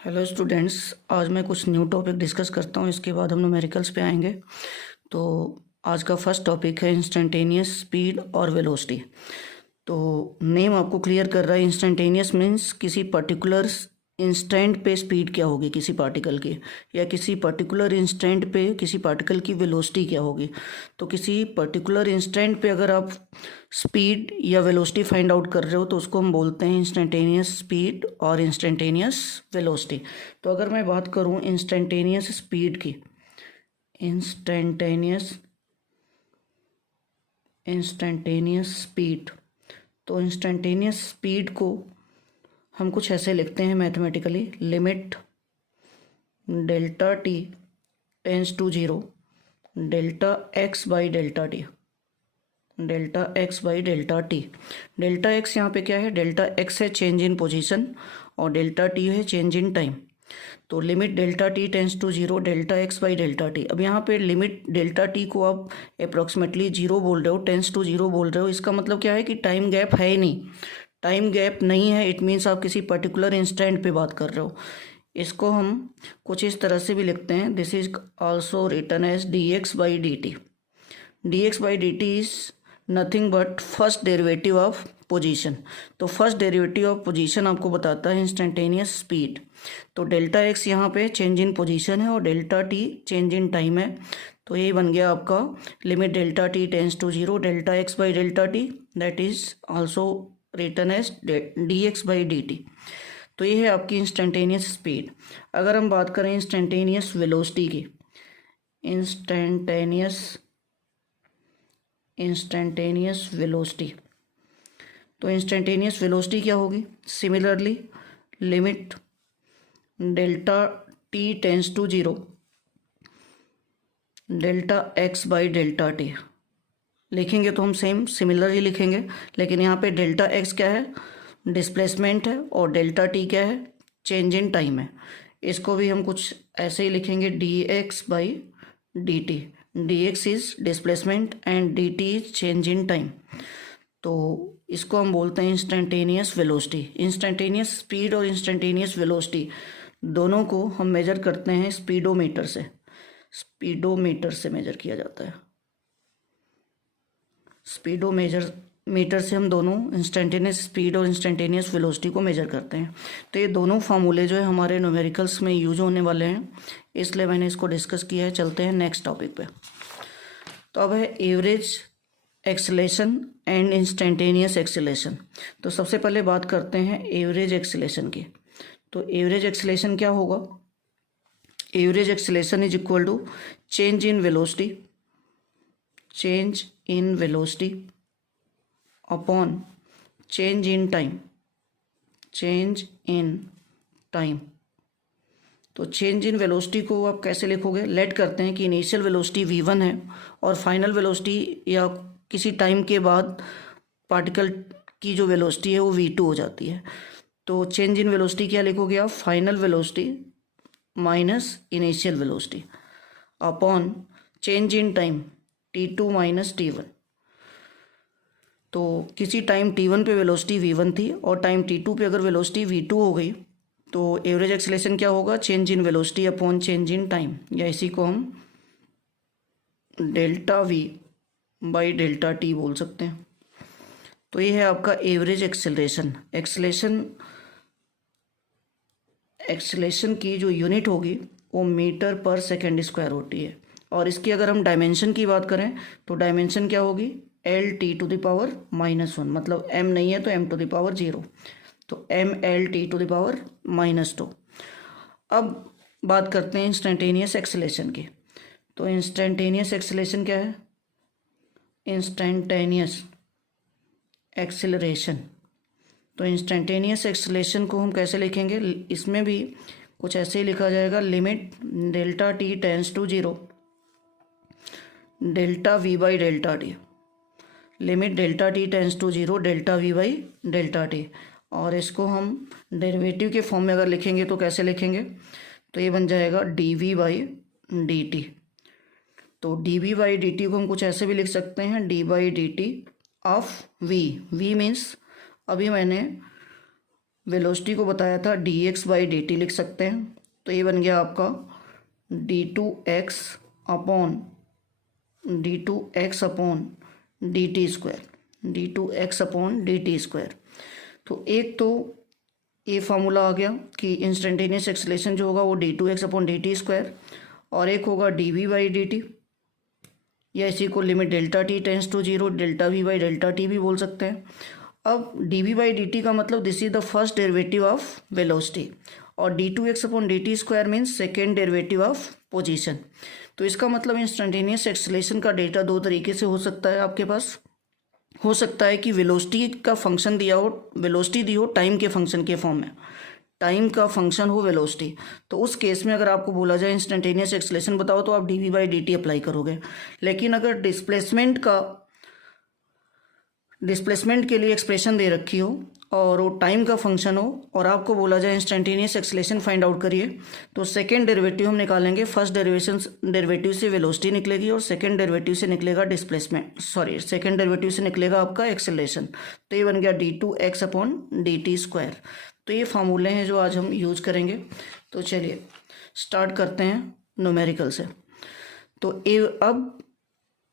Hello students, आज मैं कुछ न्यू टॉपिक डिस्कस करता हूँ। इसके बाद हम न्यूमेरिकल्स पे आएंगे। तो आज का फर्स्ट टॉपिक है इंस्टेंटेनियस स्पीड और वेलोसिटी। तो नेम आपको क्लियर कर रहा है। इंस्टेंटेनियस मीन्स किसी पर्टिकुलर इंस्टेंट पे स्पीड क्या होगी किसी पार्टिकल की, या किसी पर्टिकुलर इंस्टेंट पे किसी पार्टिकल की वेलोसिटी क्या होगी। तो किसी पर्टिकुलर इंस्टेंट पे अगर आप स्पीड या वेलोसिटी फाइंड आउट कर रहे हो तो उसको हम बोलते हैं इंस्टेंटेनियस स्पीड और इंस्टेंटेनियस वेलोसिटी। तो अगर मैं बात करूं इंस्टेंटेनियस स्पीड की, इंस्टेंटेनियस इंस्टेंटेनियस स्पीड, तो इंस्टेंटेनियस स्पीड को हम कुछ ऐसे लिखते हैं mathematically. Limit delta t tends to zero delta x by delta t, delta x by delta t. Delta x यहाँ पे क्या है? डेल्टा एक्स है चेंज इन पोजीशन और डेल्टा टी है चेंज इन टाइम। तो limit delta t tends to zero delta x by delta t. अब यहाँ पे लिमिट डेल्टा टी को आप अप्रॉक्सीमेटली जीरो बोल रहे हो, टेंस टू जीरो बोल रहे हो। इसका मतलब क्या है कि टाइम गैप है ही नहीं। टाइम गैप नहीं है, इट मीन्स आप किसी पर्टिकुलर इंस्टेंट पे बात कर रहे हो। इसको हम कुछ इस तरह से भी लिखते हैं। This is also written as d x by D t. D x by D t is nothing but first derivative of position. तो फर्स्ट डेरिवेटिव ऑफ पोजीशन आपको बताता है इंस्टेंटेनियस स्पीड। तो डेल्टा एक्स यहाँ पे चेंज इन पोजीशन है और delta t change in time है। तो ये बन गया आपका limit delta t tends to zero delta x by delta t, that is also written as d x by D T. तो ये है आपकी इंस्टेंटेनियस स्पीड। अगर हम बात करें इंस्टेंटेनियस वेलोसिटी की, इंस्टेंटेनियस वेलोसिटी, तो इंस्टेंटेनियस वेलोसिटी क्या होगी? Similarly limit delta t tends to zero delta x by delta t. लिखेंगे तो हम सेम सिमिलर ही लिखेंगे, लेकिन यहाँ पे डेल्टा एक्स क्या है? डिस्प्लेसमेंट है और डेल्टा टी क्या है? चेंज इन टाइम है। इसको भी हम कुछ ऐसे ही लिखेंगे, D x by D t. D x is displacement and D t is change in time. तो इसको हम बोलते हैं इंस्टेंटेनियस वेलोसिटी। इंस्टेंटेनियस स्पीड और इंस्टेंटेनियस वेलोसिटी दोनों को हम मेजर करते हैं स्पीडोमीटर से। स्पीडोमीटर से मेजर किया जाता है। मीटर से हम दोनों इंस्टेंटेनियस स्पीड और इंस्टेंटेनियस वेलोसिटी को मेजर करते हैं। तो ये दोनों फार्मूले जो है हमारे न्यूमेरिकल्स में यूज होने वाले हैं, इसलिए मैंने इसको डिस्कस किया है। चलते हैं नेक्स्ट टॉपिक पे। तो अब है average acceleration and instantaneous acceleration. तो सबसे पहले बात करते हैं एवरेज एक्सेलेरेशन की। तो एवरेज एक्सेलेरेशन क्या होगा? Average acceleration is equal to change in velocity upon change in time. तो चेंज इन वेलोसिटी को आप कैसे लिखोगे? लेट करते हैं कि इनिशियल वेलोसिटी v1 है और फाइनल वेलोसिटी या किसी टाइम के बाद पार्टिकल की जो वेलोसिटी है वो v2 हो जाती है। तो चेंज इन वेलोसिटी क्या लिखोगे आप? Final velocity minus initial velocity upon change in time t2 minus t1। तो किसी टाइम t1 पे वेलोसिटी v1 थी और टाइम t2 पे अगर वेलोसिटी v2 हो गई तो एवरेज एक्सेलेरेशन क्या होगा? Change in velocity upon change in time, या इसी को हम delta v by delta T बोल सकते हैं। तो ये है आपका एवरेज एक्सेलरेशन। एक्सेलरेशन की जो यूनिट होगी वो मीटर पर सेकेंड स्क्वायर होती है। और इसकी अगर हम डायमेंशन की बात करें तो डायमेंशन क्या होगी? L T to the power -1, मतलब m नहीं है तो m टू द पावर 0, तो m L T to the power -2। अब बात करते हैं इंस्टेंटेनियस एक्सेलरेशन की। तो इंस्टेंटेनियस एक्सेलरेशन क्या है? Instantaneous acceleration. तो इंस्टेंटेनियस एक्सेलरेशन को हम कैसे लिखेंगे? इसमें भी कुछ ऐसे ही लिखा जाएगा। Limit delta t tends to zero delta v by delta t. Limit delta t tends to zero delta v by delta t. और इसको हम डेरिवेटिव के फॉर्म में अगर लिखेंगे तो कैसे लिखेंगे? तो ये बन जाएगा D V by D T. तो D V by D T को हम कुछ ऐसे भी लिख सकते हैं, D by D T of V. V means अभी मैंने वेलोसिटी को बताया था dx/dt लिख सकते हैं। तो ये बन गया आपका d2x अपॉन dt स्क्वायर। तो एक तो ये फार्मूला आ गया कि इंस्टेंटेनियस एक्सेलरेशन जो होगा वो d2x अपॉन dt स्क्वायर, और एक होगा dv/dt, या इसी को limit delta t tends to 0 delta v by delta t भी बोल सकते हैं। अब dv/dt का मतलब this is the first derivative of velocity, और d2x upon dt square means second derivative of position. तो इसका मतलब इंस्टेंटेनियस एक्सेलरेशन का डेटा दो तरीके से हो सकता है आपके पास। हो सकता है कि वेलोसिटी का फंक्शन दिया हो, वेलोसिटी दी हो टाइम के फंक्शन के फॉर्म में, टाइम का फंक्शन हो वेलोसिटी। तो उस केस में अगर आपको बोला जाए इंस्टेंटेनियस एक्सेलरेशन बताओ तो आप dv/dt अप्लाई करोगे। लेकिन अगर डिस्प्लेसमेंट के लिए एक्सप्रेशन दे रखी हो और वो टाइम का फंक्शन हो और आपको बोला जाए इंस्टेंटेनियस एक्सेलरेशन फाइंड आउट करिए, तो सेकेंड डेरिवेटिव हम निकालेंगे, फर्स्ट डेरिवेटिव से वेलोसिटी निकलेगी और सेकेंड डेरिवेटिव से निकलेगा सेकेंड डेरिवेटिव से निकलेगा आपका एक्सेलरेशन। तो ये बन गया d2x अपॉन dt स्क्वायर। तो ये फार्मूले हैं जो आज हम यूज करेंगे। तो चलिए स्टार्ट करते हैं न्यूमेरिकल से। तो अब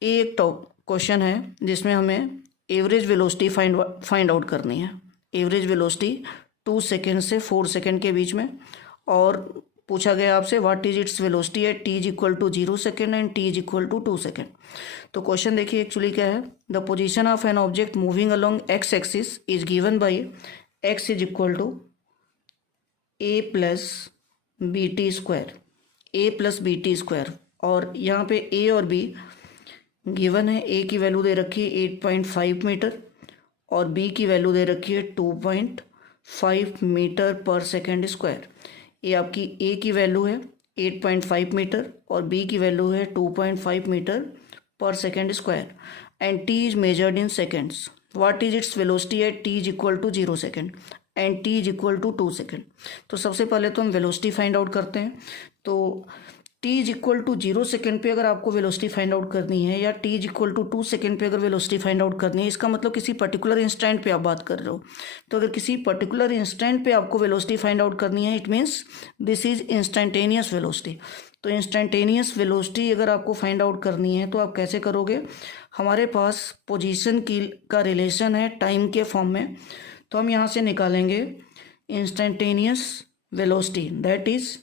एक क्वेश्चन है जिसमें हमें एवरेज वेलोसिटी फाइंड आउट करनी है। एवरेज वेलोसिटी 2 सेकेंड से 4 सेकेंड के बीच में, और पूछा गया आपसे what is its velocity at t is equal to 0 second and t is equal to 2 second. तो क्वेश्चन देखिए एक्चुअली क्या है, the position of an object moving along x axis is given by x is equal to a plus bt square, और यहाँ पे a और b given है। a की वैल्यू दे रखी है 8.5 मीटर और b की वैल्यू दे रखी है 2.5 मीटर पर सेकेंड स्क्वायर। ये आपकी a की वैल्यू है 8.5 मीटर और b की वैल्यू है 2.5 metre per second square, and t is measured in seconds. What is its velocity at t is equal to 0 second and t is equal to 2 second. तो सबसे पहले तो हम वेलोसिटी फाइंड आउट करते हैं। तो t is equal to 0 second पे अगर आपको वेलोसिटी फाइंड आउट करनी है, या t is equal to 2 second पे अगर वेलोसिटी फाइंड आउट करनी है, इसका मतलब किसी पर्टिकुलर इंस्टेंट पे आप बात कर रहे हो। तो अगर किसी पर्टिकुलर इंस्टेंट पे आपको वेलोसिटी फाइंड आउट करनी है, it means this is instantaneous velocity. तो इंस्टेंटेनियस वेलोसिटी अगर आपको फाइंड आउट करनी है तो आप कैसे करोगे, हमारे पास पोजीशन का रिलेशन है टाइम के फॉर्म में। तो हम यहाँ से निकालेंगे instantaneous velocity, that is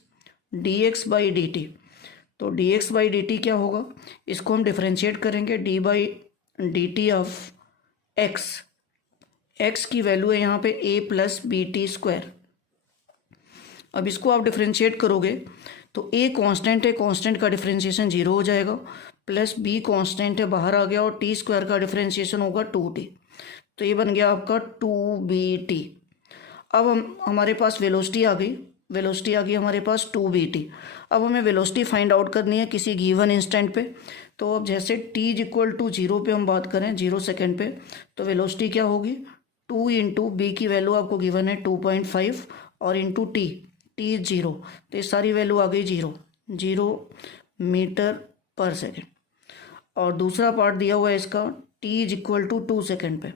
dx/dt। तो dx/dt क्या होगा, इसको हम डिफरेंशिएट करेंगे d/dt ऑफ x की वैल्यू है यहाँ पे a प्लस bt स्क्वायर। अब इसको आप डिफरेंशिएट करोगे तो a कांस्टेंट है, कांस्टेंट का डिफरेंशिएशन 0 हो जाएगा, प्लस b कांस्टेंट है बाहर आ गया, और t स्क्वायर का डिफरेंशिएशन होगा 2t। तो ये बन गया आपका 2bt। अब हमारे पास वेलोसिटी आ गई हमारे पास 2bt। अब हमें वेलोसिटी फाइंड आउट करनी है किसी गिवन इंस्टेंट पे। तो अब जैसे t इज इक्वल टू 0 पे हम बात करें, 0 सेकेंड पे, तो वेलोसिटी क्या होगी, 2 इंटू b की वैल्यू आपको गिवन है 2.5 और इंटू t इज 0। तो ये सारी वैल्यू आ गई 0 मीटर पर सेकेंड। और दूसरा पार्ट दिया हुआ है इसका t is equal to 2 second पे।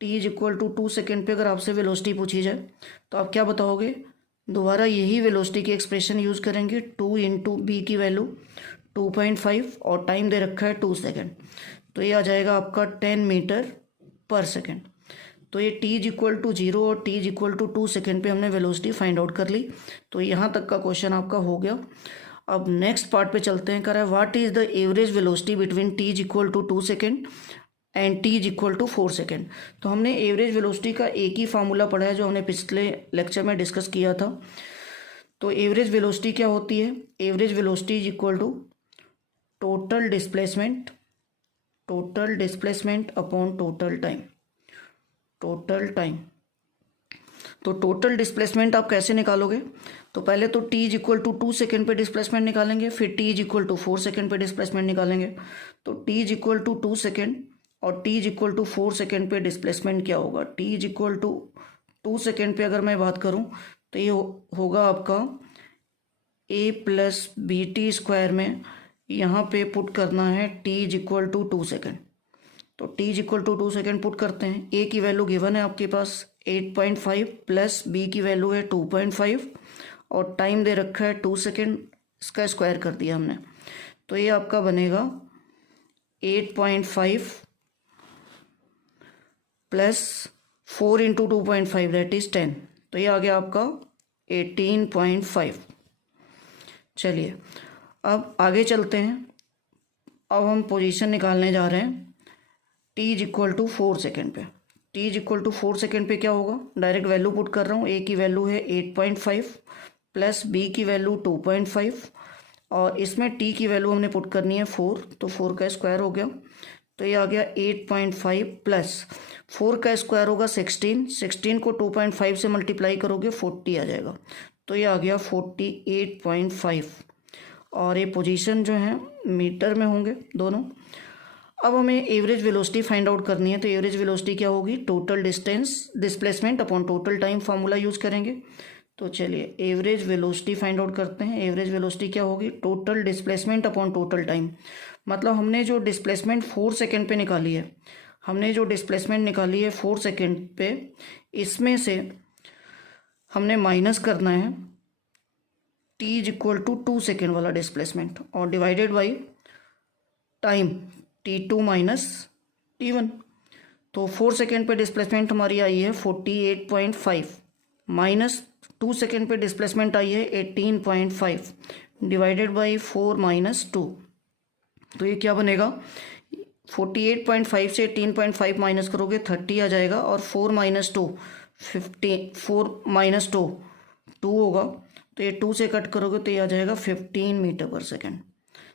t is equal to 2 second पे अगर आपसे वेलोसिटी पूछी जाए तो आप क्या बताओगे, दोबारा यही वेलोसिटी की एक्सप्रेशन यूज़ करेंगे, 2 इंटू बी की वैल्यू 2.5 और टाइम दे रखा है 2 सेकेंड। तो ये आ जाएगा आपका 10 मीटर पर सेकेंड। तो ये t इज इक्वल टू 0 और t is equal to 2 second पे हमने वेलोसिटी फाइंड आउट कर ली। तो यहाँ तक का क्वेश्चन आपका हो गया। अब नेक्स्ट पार्ट पे चलते हैं। कह रहा है what is the average velocity between t is equal to 2 second and t is equal to 4 second. तो हमने एवरेज वेलोसिटी का एक ही फार्मूला पढ़ा है जो हमने पिछले लेक्चर में डिस्कस किया था। तो एवरेज वेलोसिटी क्या होती है, average velocity is equal to total displacement upon total time. तो टोटल डिस्प्लेसमेंट आप कैसे निकालोगे, तो पहले तो t is equal to 2 second पे डिस्प्लेसमेंट निकालेंगे, फिर t is equal to 4 second पे डिस्प्लेसमेंट निकालेंगे। तो t is equal to 2 second और t is equal to 4 second पे डिस्प्लेसमेंट क्या होगा, t is equal to 2 second पे अगर मैं बात करूं तो ये होगा आपका a प्लस bt स्क्वायर में यहाँ पे पुट करना है t is equal to 2 second. तो t is equal to 2 second put करते हैं। a की वैल्यू गिवन है आपके पास 8.5 प्लस बी की वैल्यू है 2.5 और टाइम दे रखा है 2 सेकेंड, इसका स्क्वायर कर दिया हमने, तो ये आपका बनेगा 8.5 प्लस 4 इंटू 2.5 दैट इज 10, तो ये आ गया आपका 18.5। चलिए अब आगे चलते हैं। अब हम पोजीशन निकालने जा रहे हैं t is equal to 4 second पे। t is equal to 4 second पे क्या होगा, डायरेक्ट वैल्यू पुट कर रहा हूँ। a की वैल्यू है 8.5 प्लस b की वैल्यू 2.5 और इसमें t की वैल्यू हमने पुट करनी है 4, तो 4 का स्क्वायर हो गया, तो ये आ गया 8.5 प्लस 4 का स्क्वायर होगा 16 को 2.5 से मल्टीप्लाई करोगे 40 आ जाएगा, तो ये आ गया 48.5 और ये पोजीशन जो है मीटर में होंगे दोनों। अब हमें एवरेज वेलोसिटी फाइंड आउट करनी है, तो एवरेज वेलोसिटी क्या होगी, total distance displacement upon total time formula use करेंगे। तो चलिए एवरेज वेलोसिटी फाइंड आउट करते हैं। एवरेज वेलोसिटी क्या होगी, total displacement upon total time. मतलब हमने जो डिस्प्लेसमेंट 4 सेकेंड पे निकाली है, 4 सेकेंड पे, इसमें से हमने माइनस करना है t is equal to 2 second वाला डिस्प्लेसमेंट और divided by time t2 minus t1। तो 4 सेकेंड पे डिस्प्लेसमेंट हमारी आई है 48.5 माइनस 2 सेकेंड पे डिस्प्लेसमेंट आई है 18.5 डिवाइडेड बाई 4 माइनस 2, तो ये क्या बनेगा, 48.5 से 18.5 माइनस करोगे 30 आ जाएगा और 4 माइनस 2 15, 4 माइनस 2 होगा, तो ये 2 से कट करोगे तो ये आ जाएगा 15 मीटर पर सेकेंड।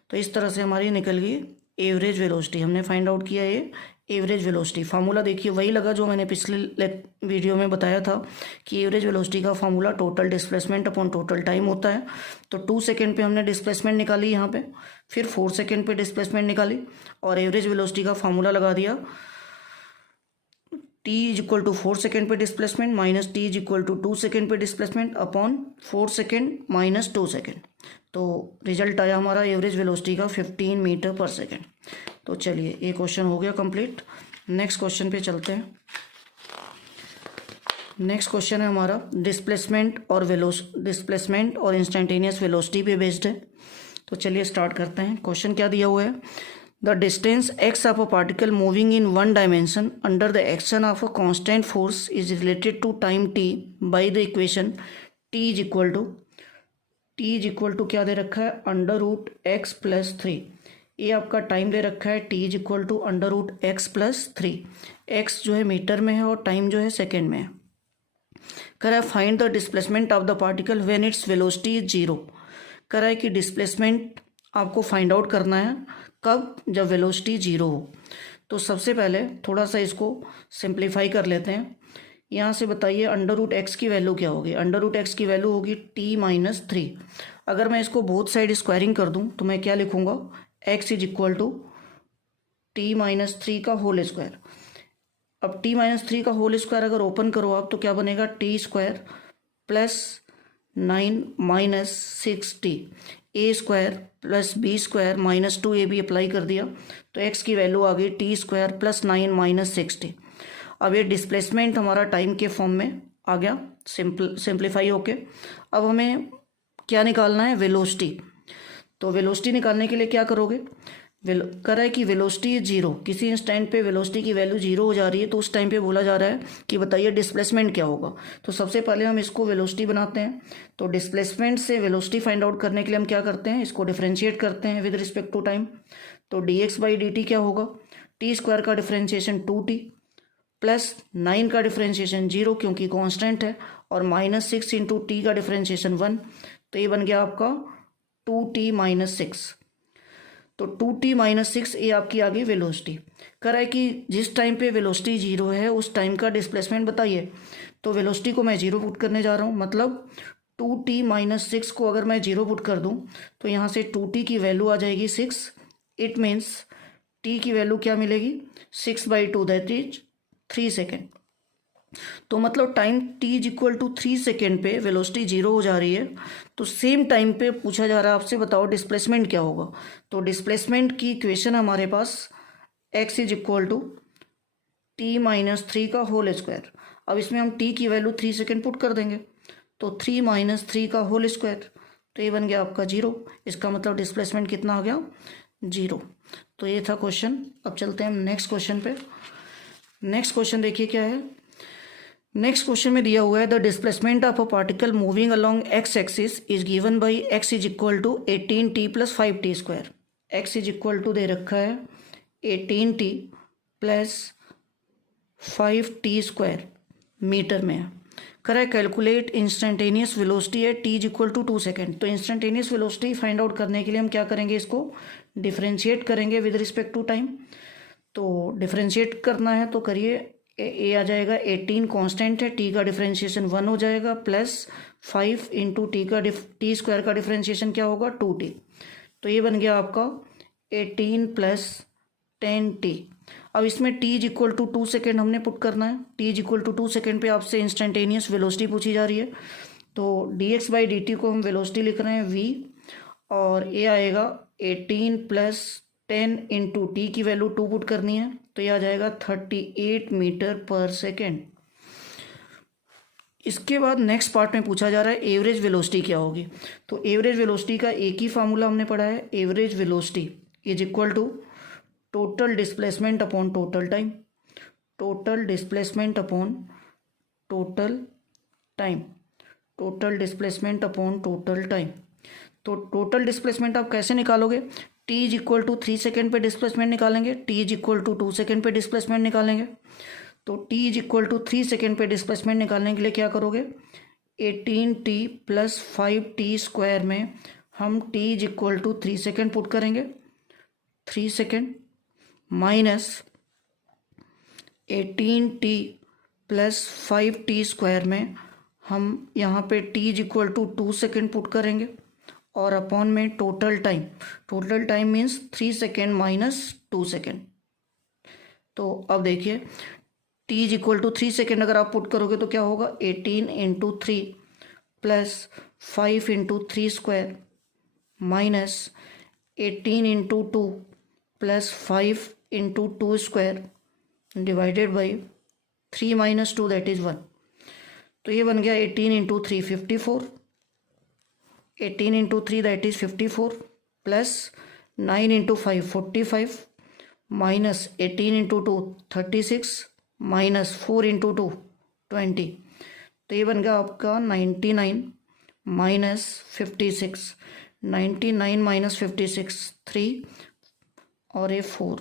तो इस तरह से हमारी निकल गई एवरेज वेलोसिटी। हमने फाइंड आउट किया ये एवरेज वेलोसिटी। फार्मूला देखिए वही लगा जो मैंने पिछले वीडियो में बताया था कि एवरेज वेलोसिटी का formula total displacement upon total time होता है। तो 2 सेकेंड पे हमने डिस्प्लेसमेंट निकाली यहाँ पे, फिर 4 सेकेंड पे डिस्प्लेसमेंट निकाली और एवरेज वेलोसिटी का फार्मूला लगा दिया, t is equal to 4 second पे displacement minus t is equal to 2 second पे displacement upon 4 second minus 2 second. तो रिजल्ट आया हमारा एवरेज वेलोसिटी का 15 मीटर पर सेकेंड। तो चलिए ये क्वेश्चन हो गया कंप्लीट। नेक्स्ट क्वेश्चन पे चलते हैं। नेक्स्ट क्वेश्चन है हमारा डिस्प्लेसमेंट और इंस्टेंटेनियस वेलोसिटी पे बेस्ड है। तो चलिए स्टार्ट करते हैं। क्वेश्चन क्या दिया हुआ है, the distance x of a particle moving in one dimension under the action of a constant force is related to time t by the equation t is equal to क्या दे रखा है, अंडर रूट एक्स प्लस 3। ये आपका time दे रखा है t is equal to under root x plus 3। X जो है मीटर में है और टाइम जो है सेकेंड में है। कह रहा है find the displacement of the particle when its velocity is 0। कह रहा है कि डिस्प्लेसमेंट आपको फाइंड आउट करना है कब, जब वेलोसिटी 0 हो। तो सबसे पहले थोड़ा सा इसको सिंप्लीफाई कर लेते हैं। यहाँ से बताइए अंडर रूट एक्स की वैल्यू क्या होगी, अंडर रूट एक्स की वैल्यू होगी t माइनस 3। अगर मैं इसको बोथ साइड स्क्वायरिंग कर दूँ तो मैं क्या लिखूँगा, x is equal to t minus 3 का होल स्क्वायर। अब t माइनस 3 का होल स्क्वायर अगर ओपन करो आप तो क्या बनेगा, t square plus 9 minus 6t, a square plus B square minus 2a भी अप्लाई कर दिया तो x की वैल्यू आ गई t square plus 9 minus 6t। अब ये डिस्प्लेसमेंट हमारा टाइम के फॉर्म में आ गया सिंप्लीफाई होके। अब हमें क्या निकालना है, वेलोसिटी। तो वेलोसिटी निकालने के लिए क्या करोगे, कर रहा है कि वेलोसिटी 0, किसी इंस्टेंट पे वेलोसिटी की वैल्यू 0 हो जा रही है तो उस टाइम पे बोला जा रहा है कि बताइए डिस्प्लेसमेंट क्या होगा। तो सबसे पहले हम इसको वेलोसिटी बनाते हैं। तो डिस्प्लेसमेंट से वेलोसिटी फाइंड आउट करने के लिए हम क्या करते हैं, इसको डिफरेंशिएट करते हैं विद रिस्पेक्ट टू टाइम। तो dx बाई dt क्या होगा, t स्क्वायर का डिफरेंशिएशन 2t प्लस 9 का डिफरेंशिएशन 0 क्योंकि कॉन्स्टेंट है और माइनस 6 इंटू टी का डिफरेंशिएशन 1, तो ये बन गया आपका 2t माइनस 6। तो 2t माइनस 6 ये आपकी आ गई वेलोसिटी। कह रहा है कि जिस टाइम पे वेलोसिटी 0 है उस टाइम का डिस्प्लेसमेंट बताइए। तो वेलोसिटी को मैं 0 पुट करने जा रहा हूँ, मतलब 2t माइनस 6 को अगर मैं 0 पुट कर दूँ तो यहाँ से 2t की वैल्यू आ जाएगी 6। इट मीन्स t की वैल्यू क्या मिलेगी, 6/2 दैट इज 3 सेकेंड। तो मतलब time t is equal to 3 second पे वेलोसिटी 0 हो जा रही है, तो सेम टाइम पे पूछा जा रहा है आपसे बताओ डिस्प्लेसमेंट क्या होगा। तो डिस्प्लेसमेंट की इक्वेशन हमारे पास x is equal to t minus 3 का होल स्क्वायर। अब इसमें हम t की वैल्यू 3 सेकेंड पुट कर देंगे, तो 3 माइनस 3 का होल स्क्वायर, तो ये बन गया आपका 0। इसका मतलब डिस्प्लेसमेंट कितना आ गया, 0। तो ये था क्वेश्चन। अब चलते हैं हम नेक्स्ट क्वेश्चन पे। नेक्स्ट क्वेश्चन देखिए क्या है। नेक्स्ट क्वेश्चन में दिया हुआ है the displacement of a particle moving along X axis is given by X is equal to 18t plus 5t square. X is equal to दे रखा है 18t plus 5t square metre में है। Correct, calculate instantaneous velocity at t is equal to 2 second. तो instantaneous velocity find out करने के लिए हम क्या करेंगे, इसको डिफरेंशिएट करेंगे विद रिस्पेक्ट टू टाइम। तो डिफरेंशिएट करना है तो करिए, ए आ जाएगा 18 कांस्टेंट है, टी का डिफरेंशिएशन 1 हो जाएगा, प्लस 5 इंटू टी का टी स्क्वायर का डिफरेंशिएशन क्या होगा 2t। तो ये बन गया आपका 18 प्लस 10t। अब इसमें t is equal to 2 second हमने पुट करना है। t is equal to 2 second पे आपसे इंस्टेंटेनियस वेलोसिटी पूछी जा रही है, तो dx बाई dt को हम वेलोसिटी लिख रहे हैं v, और ये आएगा 18 प्लस 10 इंटू टी की वैल्यू 2 पुट करनी है, तो ये आ जाएगा 38 मीटर पर सेकेंड। इसके बाद नेक्स्ट पार्ट में पूछा जा रहा है एवरेज वेलोसिटी क्या होगी। तो एवरेज वेलोसिटी का एक ही फार्मूला हमने पढ़ा है, average velocity is equal to total displacement upon total time. Total displacement upon total time, total displacement upon total time. तो टोटल डिस्प्लेसमेंट आप कैसे निकालोगे, t is equal to 3 second पे डिस्प्लेसमेंट निकालेंगे, t is equal to 2 second पे displacement निकालेंगे। तो t is equal to 3 second पे डिस्प्लेसमेंट निकालने के लिए क्या करोगे, 18t प्लस 5t स्क्वायर में हम t is equal to 3 second put करेंगे, 3 second minus 18t plus 5t square में हम यहाँ पे t is equal to 2 second put करेंगे, और अपॉन में total time. Total time means 3 second minus 2 second. तो अब देखिए t is equal to 3 second अगर आप पुट करोगे तो क्या होगा, 18 into 3 plus 5 into 3 square minus 18 into 2 plus 5 into 2 square divided by 3 minus 2 that is 1। तो ये बन गया 18 into 3 54, 18 into 3 that is 54 plus 9 into 5 45 minus 18 into 2 36 minus 4 into 2 20। तो ये बन गया आपका 99 माइनस 56, 99 माइनस 56 3 और ये 4,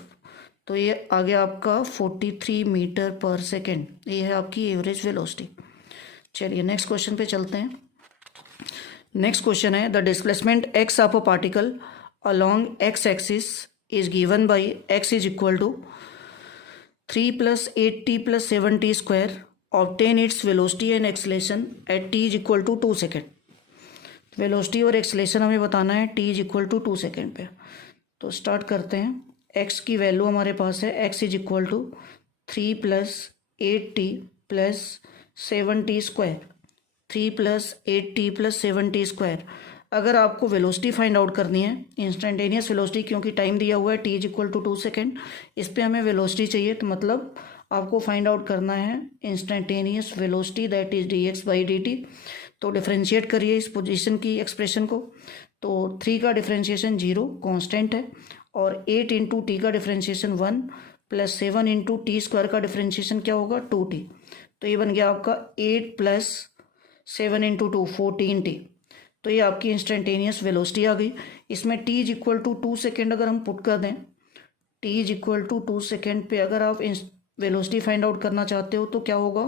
तो ये आ गया आपका 43 मीटर पर सेकेंड। ये है आपकी एवरेज वेलोसिटी। चलिए नेक्स्ट क्वेश्चन पे चलते हैं। नेक्स्ट क्वेश्चन है the displacement x of a particle along x axis is given by x is equal to 3 plus 8t plus 7t square, obtain its velocity and acceleration at t is equal to 2 second. Velocity और acceleration हमें बताना है t is equal to 2 second पे। तो start करते हैं। x की value हमारे पास है x is equal to 3 plus 8t plus 7t square, 3 plus 8t plus 7t square. अगर आपको वेलोसिटी फाइंड आउट करनी है, इंस्टेंटेनियस वेलोसिटी, क्योंकि टाइम दिया हुआ है t is equal to 2 second, इस पर हमें वेलोसिटी चाहिए, तो मतलब आपको फाइंड आउट करना है instantaneous velocity that is dx by dt। तो डिफरेंशिएट करिए इस पोजीशन की एक्सप्रेशन को। तो 3 का डिफरेंशिएशन 0 कांस्टेंट है, और 8 इंटू टी का differentiation 1 plus 7 into T square का डिफरेंशिएशन क्या होगा 2t। तो ये बन गया आपका 8 प्लस 7 इंटू 2 14t। तो ये आपकी इंस्टेंटेनियस वेलोसिटी आ गई। इसमें t is equal to 2 second अगर हम पुट कर दें, t is equal to 2 second पे अगर आप वेलोसिटी फाइंड आउट करना चाहते हो तो क्या होगा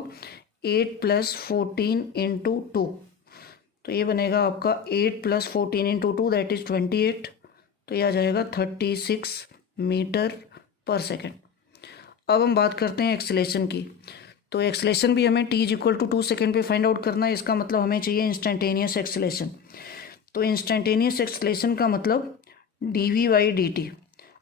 8 प्लस 14 इंटू 2। तो ये बनेगा आपका 8 प्लस 14 इंटू 2 दैट इज 28। तो ये आ जाएगा 36 मीटर पर सेकेंड। अब हम बात करते हैं एक्सेलेरेशन की। तो एक्सेलेरेशन भी हमें t is equal to 2 second पे फाइंड आउट करना है। इसका मतलब हमें चाहिए इंस्टेंटेनियस एक्सेलेरेशन। तो इंस्टेंटेनियस एक्सेलेरेशन का मतलब dv बाई dt।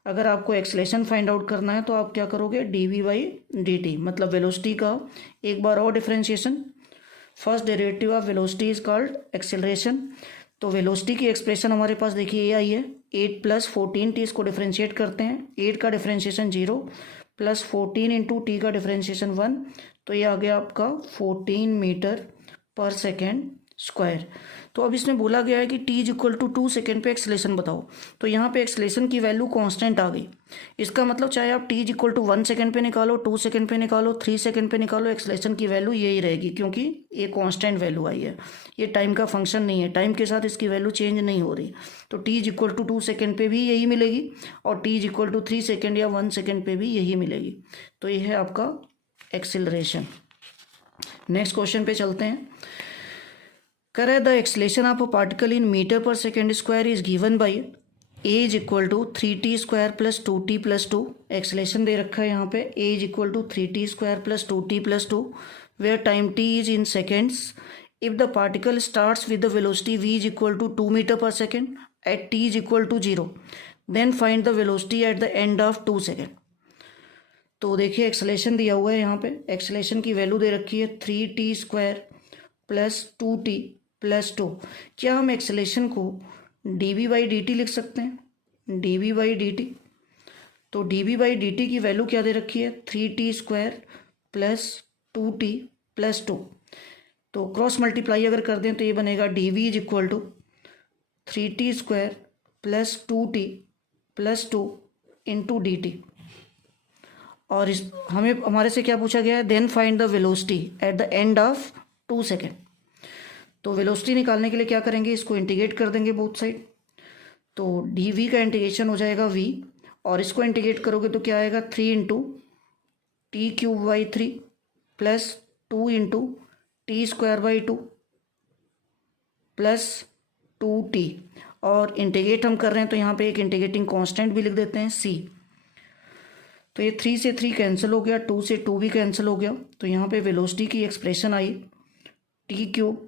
अगर आपको एक्सेलेरेशन फाइंड आउट करना है तो आप क्या करोगे dv बाई dt, मतलब वेलोसिटी का एक बार और differentiation. First derivative of velocity is called acceleration. तो वेलोसिटी की एक्सप्रेशन हमारे पास देखिए ये आई है 8 प्लस 14t, इसको डिफरेंशिएट करते हैं। 8 का डिफरेंशिएशन 0 प्लस 14 इंटू टी का डिफरेंशिएशन 1, तो ये आ गया आपका 14 मीटर पर सेकेंड स्क्वायर। तो अब इसमें बोला गया है कि t is equal to 2 second पे एक्सलेशन बताओ। तो यहाँ पे एक्सलेशन की वैल्यू कांस्टेंट आ गई। इसका मतलब चाहे आप t is equal to 1 second पे निकालो, 2 सेकेंड पे निकालो, 3 सेकेंड पे निकालो, एक्सलेशन की वैल्यू यही रहेगी, क्योंकि ये कांस्टेंट वैल्यू आई है। ये टाइम का फंक्शन नहीं है, टाइम के साथ इसकी वैल्यू चेंज नहीं हो रही। तो t is equal to 2 second पे भी यही मिलेगी और t is equal to 3 second या 1 सेकेंड पे भी यही मिलेगी। तो ये है आपका एक्सिलरेशन। नेक्स्ट क्वेश्चन पे चलते हैं। करे the acceleration of a particle in metre per second square is given by A is equal to 3t square plus 2t plus 2। Acceleration दे रखा है यहाँ पे a is equal to 3t square plus 2t plus 2, where time t is in seconds. If the particle starts with the velocity v is equal to 2 metre per second at t is equal to 0, then find the velocity at the end of 2 second. तो देखिए acceleration दिया हुआ है यहाँ पे, acceleration की value दे रखी है 3t square plus 2t plus 2। क्या हम एक्सलेशन को dv बाई डी लिख सकते हैं? dv बाई डी, तो dv बाई डी की वैल्यू क्या दे रखी है? 3t square plus 2t plus 2। तो क्रॉस मल्टीप्लाई अगर कर दें तो ये बनेगा dv is equal to 3t square plus 2t plus 2 into D T. और इस हमें हमारे से क्या पूछा गया है? Then find the velocity at the end of 2 second. तो वेलोसिटी निकालने के लिए क्या करेंगे? इसको इंटीग्रेट कर देंगे बोथ साइड। तो डी वी का इंटीग्रेशन हो जाएगा v, और इसको इंटीग्रेट करोगे तो क्या आएगा? 3 into T cube by 3 plus 2 into T square by 2 plus 2t। और इंटीग्रेट हम कर रहे हैं तो यहाँ पे एक इंटीग्रेटिंग कांस्टेंट भी लिख देते हैं c। तो ये 3 से 3 कैंसिल हो गया, 2 से 2 भी कैंसिल हो गया। तो यहाँ पे वेलोसिटी की एक्सप्रेशन आई T cube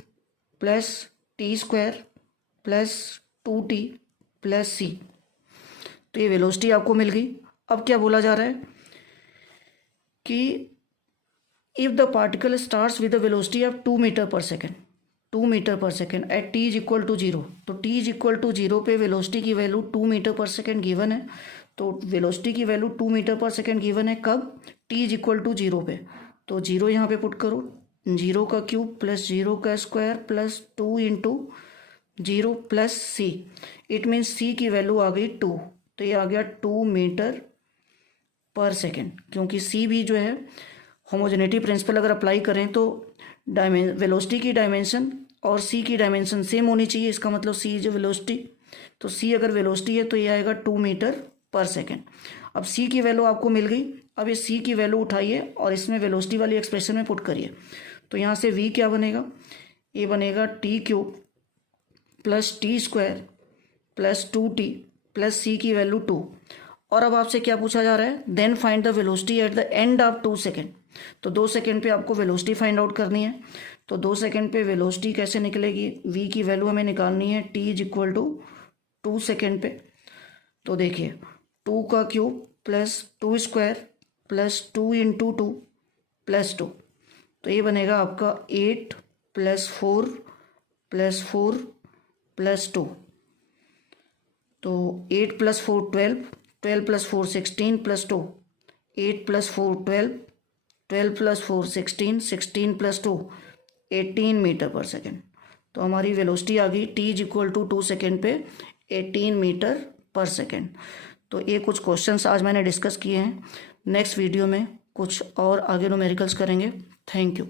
plus T square plus 2t plus C. तो ये वेलोसिटी आपको मिल गई। अब क्या बोला जा रहा है कि if the particle starts with the velocity of 2 metre per second, 2 metre per second at t is equal to 0। तो t इज इक्वल टू 0 पे वेलोसिटी की value 2 metre per second given है। तो वेलोसिटी की value 2 metre per second given है कब? t is equal to 0 पे। तो 0 यहाँ पे पुट करो, 0 का क्यूब प्लस 0 का square plus 2 into 0 plus C. It means C की वैल्यू आ गई 2। तो ये आ गया 2 मीटर पर सेकेंड, क्योंकि सी भी जो है होमोजेनिटी प्रिंसिपल अगर अप्लाई करें तो वेलोसिटी की डायमेंशन और सी की डायमेंशन सेम होनी चाहिए। इसका मतलब सी इज वेलोसिटी, तो सी अगर वेलोसिटी है तो ये आएगा 2 मीटर पर सेकेंड। अब सी की वैल्यू आपको मिल गई। अब ये सी की वैल्यू उठाइए और इसमें वेलोसिटी वाली एक्सप्रेशन में पुट करिए। तो यहाँ से v क्या बनेगा? ये बनेगा T cube plus T square plus 2t plus C की वैल्यू 2। और अब आपसे क्या पूछा जा रहा है? Then find the velocity at the end of 2 second. तो 2 सेकेंड पे आपको वेलोसिटी फाइंड आउट करनी है। तो 2 सेकेंड पे वेलोसिटी कैसे निकलेगी? v की वैल्यू हमें निकालनी है t is equal to 2 second पे। तो देखिए 2 का cube plus 2 square plus 2 into 2 plus 2। तो ये बनेगा आपका 8 प्लस 4 प्लस 4 प्लस 2। तो 8 plus 4 12, 12 plus 4 16 plus 2, 8 plus 4 12, 12 plus 4 16, 16 plus 2 18 metre per second. तो हमारी वेलोसिटी आ गई t is equal to 2 second पे 18 मीटर पर सेकेंड। तो ये कुछ क्वेश्चंस आज मैंने डिस्कस किए हैं। नेक्स्ट वीडियो में कुछ और आगे न्यूमेरिकल्स करेंगे। Thank you.